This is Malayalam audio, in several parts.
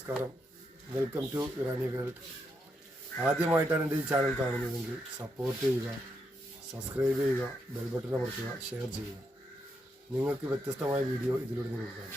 നമസ്കാരം. വെൽക്കം ടു ഇറാനി വേൾഡ് ആദ്യമായിട്ടാണ് എന്റെ ഈ ചാനൽ കാണുന്നതെങ്കിൽ സപ്പോർട്ട് ചെയ്യുക സബ്സ്ക്രൈബ് ചെയ്യുക ബെൽ ബട്ടൺ അമർത്തുക ഷെയർ ചെയ്യുക. നിങ്ങൾക്ക് വ്യത്യസ്തമായ വീഡിയോ ഇതിലൂടെ നിങ്ങൾക്ക് കാണാം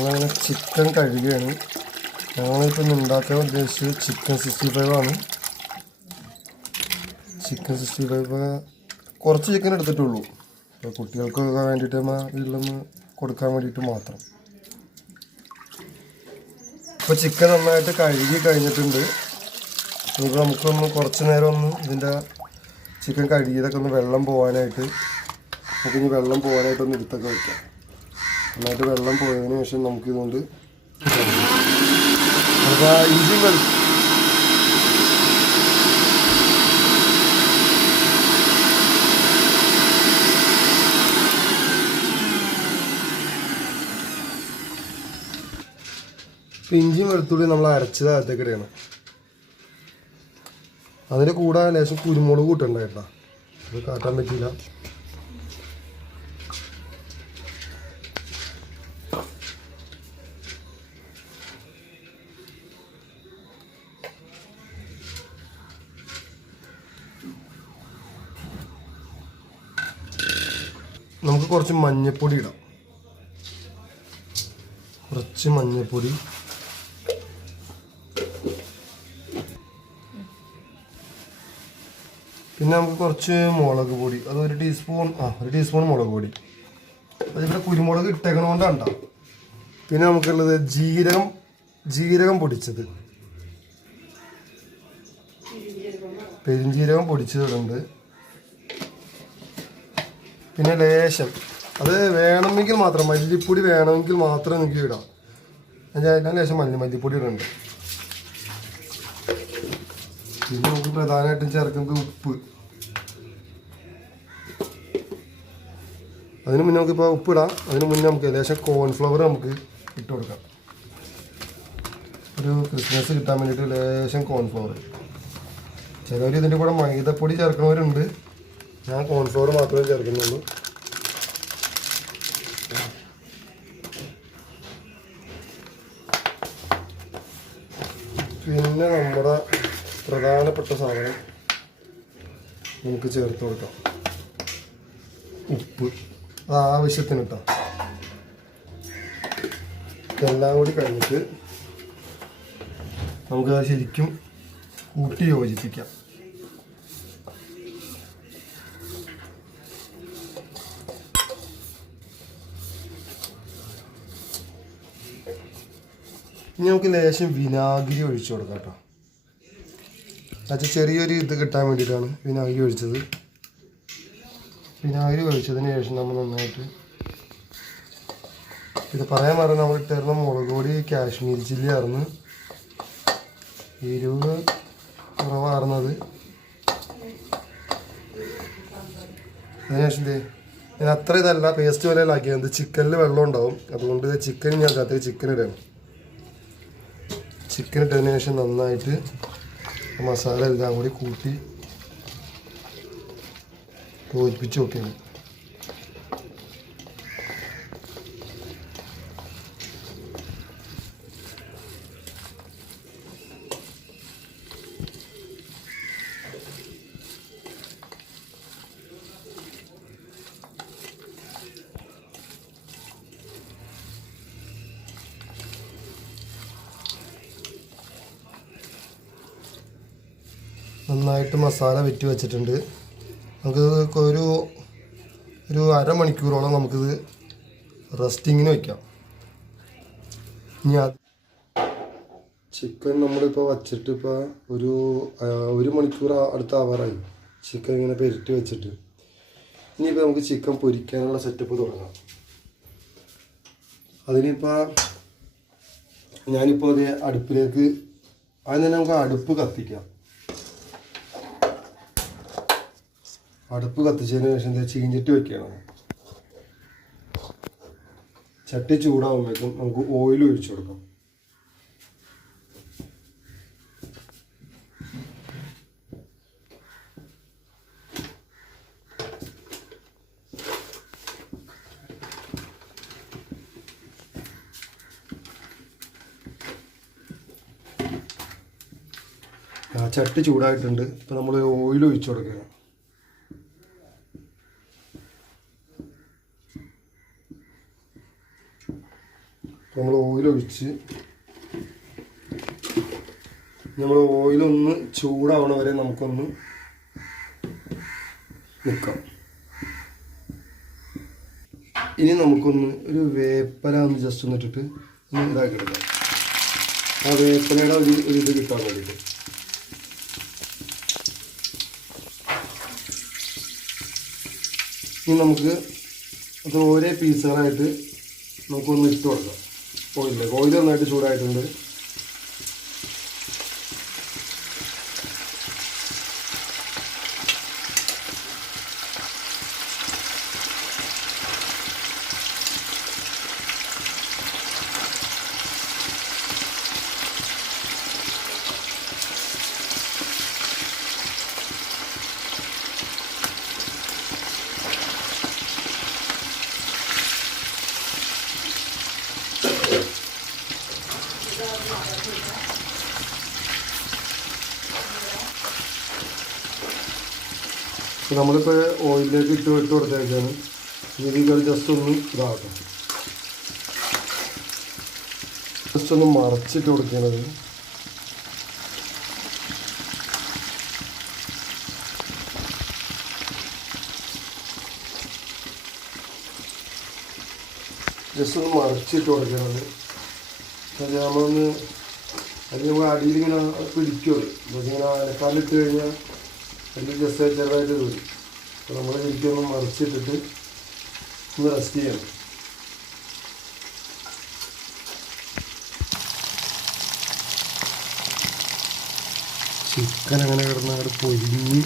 ഞങ്ങളങ്ങനെ ചിക്കൻ കഴുകുകയാണ് ഞങ്ങളിപ്പോൾ ഇന്ന് ഉണ്ടാക്കാൻ ഉദ്ദേശിച്ചത് ചിക്കൻ സിക്സ്റ്റി ഫൈവ് ആണ്. ചിക്കൻ സിക്സ്റ്റി ഫൈവ് കുറച്ച് ചിക്കൻ എടുത്തിട്ടുള്ളൂ. അപ്പോൾ കുട്ടികൾക്കൊക്കെ വേണ്ടിയിട്ട് വീട്ടിലൊന്ന് കൊടുക്കാൻ വേണ്ടിയിട്ട് മാത്രം. ഇപ്പോൾ ചിക്കൻ നന്നായിട്ട് കഴുകി കഴിഞ്ഞിട്ടുണ്ട്. ഇപ്പോൾ നമുക്കൊന്ന് കുറച്ച് നേരം ഒന്ന് ഇതിന്റെ ചിക്കൻ കഴുകിയതൊക്കെ ഒന്ന് വെള്ളം പോകാനായിട്ട് നമുക്കിനി വെള്ളം പോകാനായിട്ടൊന്ന് എടുത്തൊക്കെ വയ്ക്കാം നന്നായിട്ട് വെള്ളം പോയതിനു ശേഷം നമുക്കിതുകൊണ്ട് അപ്പോൾ ഇഞ്ചി വെള്ളം ഇഞ്ചിയും വെളുത്തുള്ളി നമ്മൾ അരച്ചത് അകത്തേക്ക് ഇടണം അതിന്റെ കൂടെ ലേശം കുരുമുളക് കൂട്ടണ്ടായിട്ടാ കേട്ടോ അത് കാട്ടാൻ പറ്റിയില്ല നമുക്ക് കുറച്ച് മഞ്ഞപ്പൊടി ഇടാം. കുറച്ച് മഞ്ഞപ്പൊടി. പിന്നെ നമുക്ക് കുറച്ച് മുളക് പൊടി. അത് ഒരു ടീസ്പൂൺ ആ ഒരു ടീസ്പൂൺ മുളക് പൊടി. അതിവിടെ കുരുമുളക് ഇട്ടേക്കണോണ്ടാണ്ട? ട്ടോ. പിന്നെ നമുക്കുള്ളത് ജീരകം ജീരകം പൊടിച്ചത്. പെരുംജീരകം പൊടിച്ചതുണ്ട്. പിന്നെ ലേശം. അത് വേണമെങ്കിൽ മാത്രം മല്ലിപ്പൊടി വേണമെങ്കിൽ മാത്രം നിങ്ങൾക്ക് ഇടാം. ഞാൻ ലേശം മല്ലി മല്ലിപ്പൊടി ഇടുന്നുണ്ട്. പിന്നെ നമുക്ക് പ്രധാനമായിട്ടും ചേർക്കുന്നത് ഉപ്പ്. അതിന് മുന്നേ നമുക്കിപ്പോൾ ഉപ്പിടാം അതിന് മുന്നേ നമുക്ക് ലേശം കോൺഫ്ലവർ നമുക്ക് ഇട്ട് കൊടുക്കാം. ഒരു ക്രിസ്മസ് കിട്ടാൻ വേണ്ടിയിട്ട് ലേശം കോൺഫ്ലവർ ചിലവർ ഇതിന്റെ കൂടെ മൈദപ്പൊടി ചേർക്കുന്നവരുണ്ട് ഞാൻ കോൺഫ്ലോർ മാത്രമേ ചേർക്കുന്നുള്ളൂ. പിന്നെ നമ്മുടെ പ്രധാനപ്പെട്ട സാധനം നമുക്ക് ചേർത്ത് കൊടുക്കാം. ഉപ്പ്. അത് ആവശ്യത്തിന് കേട്ടോ ഇതെല്ലാം കൂടി കഴിഞ്ഞിട്ട് നമുക്കത് ശരിക്കും കൂട്ടി യോജിപ്പിക്കാം. ഇനി നമുക്ക് ലേശം വിനാഗിരി ഒഴിച്ചു കൊടുക്കാം കേട്ടോ. അത് ചെറിയൊരു ഇത് കിട്ടാൻ വേണ്ടിയിട്ടാണ് വിനാഗിരി ഒഴിച്ചത്. വിനാഗിരി ഒഴിച്ചതിന് ശേഷം നമ്മൾ നന്നായിട്ട് ഇത് പറയാൻ പറഞ്ഞാൽ നമ്മൾ ഇട്ടിരുന്ന മുളക് പൊടി കാശ്മീരി ചില്ലി ആയിരുന്നു എരിവ് കുറവാറുന്നത്. അതിനുശേഷം ഞാൻ അത്ര ഇതല്ല പേസ്റ്റ് വരെയിലാക്കിയത് ചിക്കനിൽ വെള്ളം ഉണ്ടാവും. അതുകൊണ്ട് ചിക്കൻ ഞാൻ അകത്തേക്ക് ചിക്കൻ ഇടണം. ചിക്കൻ ഇട്ടതിന് ശേഷം നന്നായിട്ട് മസാല എല്ലാം കൂടി കൂട്ടി യോജിപ്പിച്ച് വെക്കണം. നന്നായിട്ട് മസാല വെറ്റി വെച്ചിട്ടുണ്ട്. നമുക്ക് ഒരു ഒരു അരമണിക്കൂറോളം നമുക്കിത് റെസ്റ്റിങ്ങിന് വയ്ക്കാം ഇനി അത് ചിക്കൻ നമ്മളിപ്പോൾ വച്ചിട്ട് ഇപ്പോൾ ഒരു ഒരു മണിക്കൂർ അടുത്ത ആവാറായി ചിക്കൻ ഇങ്ങനെ പെരുട്ടി വെച്ചിട്ട്. ഇനിയിപ്പോൾ നമുക്ക് ചിക്കൻ പൊരിക്കാനുള്ള സെറ്റപ്പ് തുടങ്ങാം. അതിനിപ്പോൾ ഞാനിപ്പോൾ അത് അടുപ്പിലേക്ക് അതിന് തന്നെ നമുക്ക് അടുപ്പ് കത്തിക്കാം. അടുപ്പ് കത്തിച്ചതിന് ശേഷം എന്താ ചീഞ്ചട്ടി വെക്കണം ചട്ടി ചൂടാകുമ്പോഴേക്കും നമുക്ക് ഓയിൽ ഒഴിച്ചു കൊടുക്കാം. ചട്ടി ചൂടായിട്ടുണ്ട്. ഇപ്പം നമ്മൾ ഓയിൽ ഒഴിച്ചു കൊടുക്കണം നമ്മൾ ഓയിൽ ഒഴിച്ച് നമ്മൾ ഓയിലൊന്ന് ചൂടാവണ വരെ നമുക്കൊന്ന് നിൽക്കാം ഇനി നമുക്കൊന്ന് ഒരു വേപ്പല ഒന്ന് ജസ്റ്റ് ഒന്ന് ഇട്ടിട്ട് ഒന്ന് ഇതാക്കി എടുക്കാം ആ വേപ്പലയുടെ ഒരു ഒരു ഇത് കിട്ടാൻ വേണ്ടിയിട്ട്. ഇനി നമുക്ക് അത് ഓരോ പീസുകളായിട്ട് നമുക്കൊന്ന് ഇട്ട് കൊടുക്കാം. ഓയിലിൽ ഓയിൽ നന്നായിട്ട് ചൂടായിട്ടുണ്ട്. നമ്മളിപ്പോൾ ഓയിലിലേക്ക് ഇട്ട് ഇട്ട് കൊടുത്തേക്കാണ്. ഇതിൽ ജസ്റ്റ് ഒന്ന് ഇതാക്കാം. ജസ്റ്റ് ഒന്ന് മറച്ചിട്ട് കൊടുക്കുന്നത് ജസ്റ്റ് ഒന്ന് മറച്ചിട്ട് കൊടുക്കണത് നമ്മളൊന്ന് അത് അടിയിൽ ഇങ്ങനെ പിടിക്കുള്ളൂ ഇങ്ങനെ അലക്കാലിട്ട് കഴിഞ്ഞാൽ അതിൽ ജസ്റ്റ് ചെറുതായിട്ട് വരും. അപ്പോൾ നമ്മൾ ശരിക്കൊന്ന് മറിച്ചിട്ടിട്ട് ഒന്ന് റെസ്റ്റ് ചെയ്യണം. ചിക്കൻ അങ്ങനെ കിടന്ന് അവിടെ പൊരിഞ്ഞ്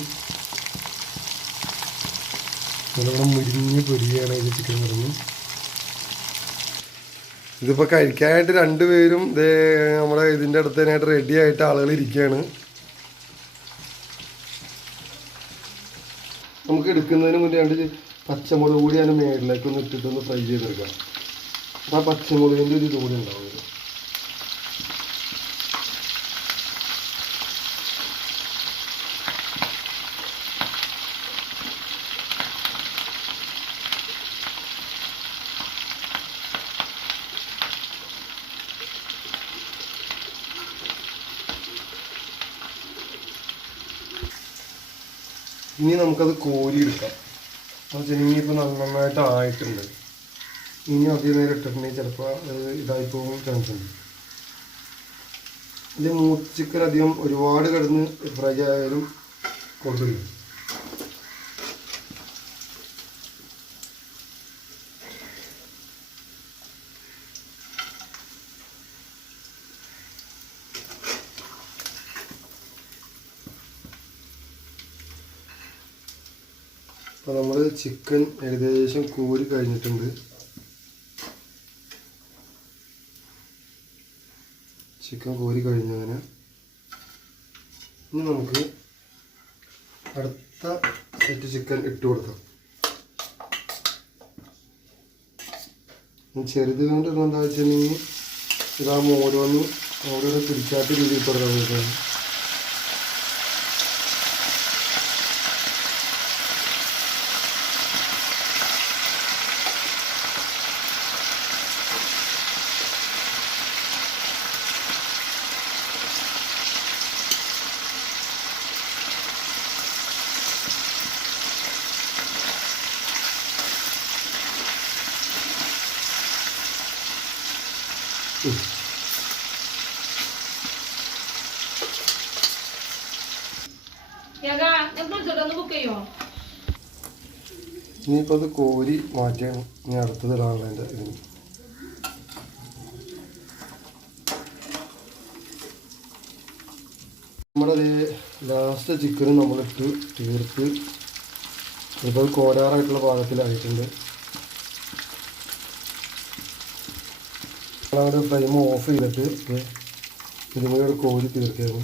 നല്ലോണം മുരിഞ്ഞ് പൊരിയാണ് അതിൽ ചിക്കൻ കിടന്ന്. ഇതിപ്പോൾ കഴിക്കാനായിട്ട് രണ്ടുപേരും ഇതേ നമ്മുടെ ഇതിന്റെ അടുത്ത് തന്നെയായിട്ട് റെഡി ആയിട്ട് ആളുകൾ ഇരിക്കുകയാണ്. നമുക്ക് എടുക്കുന്നതിന് മുന്നേ രണ്ട് പച്ചമുളക് കൂടി അതിന് മേളിലേക്ക് ഒന്ന് ഇട്ടിട്ടൊന്ന് ഫ്രൈ ചെയ്തെടുക്കാം. അപ്പോൾ ആ പച്ചമുളകിന്റെ ഒരു ഇതുകൂടി ഉണ്ടാവും. ഇനി നമുക്കത് കോരി എടുക്കാം അപ്പോൾ ഇനിയിപ്പോൾ നന്നായിട്ട് ആയിട്ടുണ്ട് ഇനി അധികം നേരം ഇട്ടിട്ടുണ്ടെങ്കിൽ ചിലപ്പോൾ അത് ഇതായി പോകും ചാൻസ് ഉണ്ട്. ഇത് മൂച്ചിക്കൻ അധികം ഒരുപാട് കിടന്ന് ഫ്രൈ ആയാലും കൊള്ളില്ല അപ്പോൾ നമ്മൾ ചിക്കൻ ഏകദേശം കോരി കഴിഞ്ഞിട്ടുണ്ട്. ചിക്കൻ കോരി കഴിഞ്ഞതിന് ഇനി നമുക്ക് അടുത്ത സെറ്റ് ചിക്കൻ ഇട്ട് കൊടുക്കാം. ചെറുത് കൊണ്ട് എന്താ വെച്ചിട്ടുണ്ടെങ്കിൽ ഇതാകുമ്പോൾ ഓരോന്നും ഓരോരോ പിടിക്കാത്ത രീതിയിൽ കൊടുക്കാൻ ചെയ്യോ? ഇനിയിപ്പോൾ അത് കോരി മാറ്റിയാണ് ഇനി അടുത്തത് ഇടാനുള്ള അതിന്റെ ഇതിന് നമ്മുടെ ലാസ്റ്റ് ചിക്കൻ നമ്മളിട്ട് തീർത്ത്. ഇപ്പോൾ കോരാറായിട്ടുള്ള പാകത്തിലായിട്ടുണ്ട്. നമ്മളവിടെ ഫ്ലെയിം ഓഫ് ചെയ്തിട്ട് ഇത് കോരി തീർക്കുകയാണ്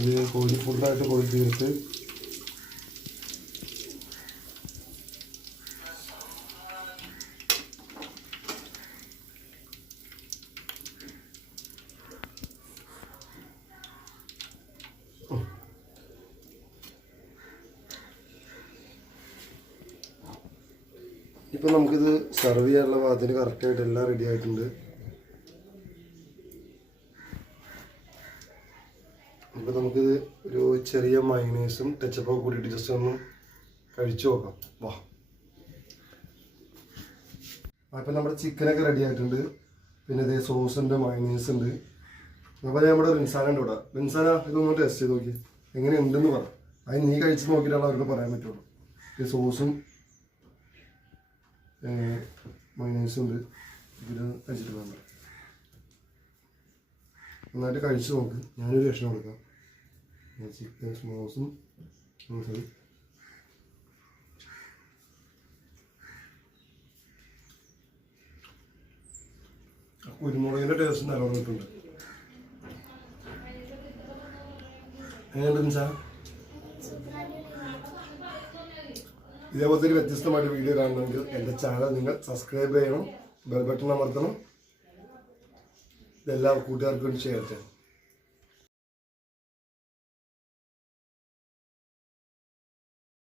ഇത് കോഴി ഫുഡായിട്ട് കോഴി തീർത്ത് ഇപ്പം നമുക്കിത് സെർവ് ചെയ്യാനുള്ള പാകത്തിന് കറക്റ്റായിട്ട് എല്ലാം റെഡി ആയിട്ടുണ്ട് ഇപ്പം നമുക്കിത് ഒരു ചെറിയ മൈനേഴ്സും ടച്ചപ്പൊക്കെ കൂട്ടിയിട്ട് ജസ്റ്റ് ഒന്ന് കഴിച്ചു നോക്കാം. വാ. അപ്പം നമ്മുടെ ചിക്കനൊക്കെ റെഡി ആയിട്ടുണ്ട്. പിന്നെ ഇതേ സോസ് ഉണ്ട് മൈനേഴ്സ് ഉണ്ട്. അപ്പോൾ നമ്മുടെ റിൻസാനുണ്ട് ഇവിടെ. റിൻസാന ഇതൊന്ന് ടേസ്റ്റ് ചെയ്ത് നോക്കി എങ്ങനെയുണ്ടെന്ന് പറ. അത് നീ കഴിച്ച് നോക്കിയിട്ടാണ് അവർക്ക് പറയാൻ പറ്റുള്ളൂ. ഈ സോസും മൈനേഴ്സും ഉണ്ട്. ഇതിൽ കഴിച്ചിട്ട് വേണ്ട നന്നായിട്ട് കഴിച്ച് നോക്ക്. ഞാനൊരു രക്ഷണം കൊടുക്കാം. ചിക്കൻ സ്മോസും സോറി കുരുമുളകിന്റെ ടേസ്റ്റ് നല്ലോണം കിട്ടുന്നുണ്ട് എങ്ങനെയുണ്ട് നിസാ ഇതേപോലത്തെ ഒരു വ്യത്യസ്തമായിട്ട് വീഡിയോ കാണണമെങ്കിൽ എന്റെ ചാനൽ നിങ്ങൾ സബ്സ്ക്രൈബ് ചെയ്യണം. ബെൽ ബട്ടൺ അമർത്തണം. ഇതെല്ലാ കൂട്ടുകാർക്കും വേണ്ടി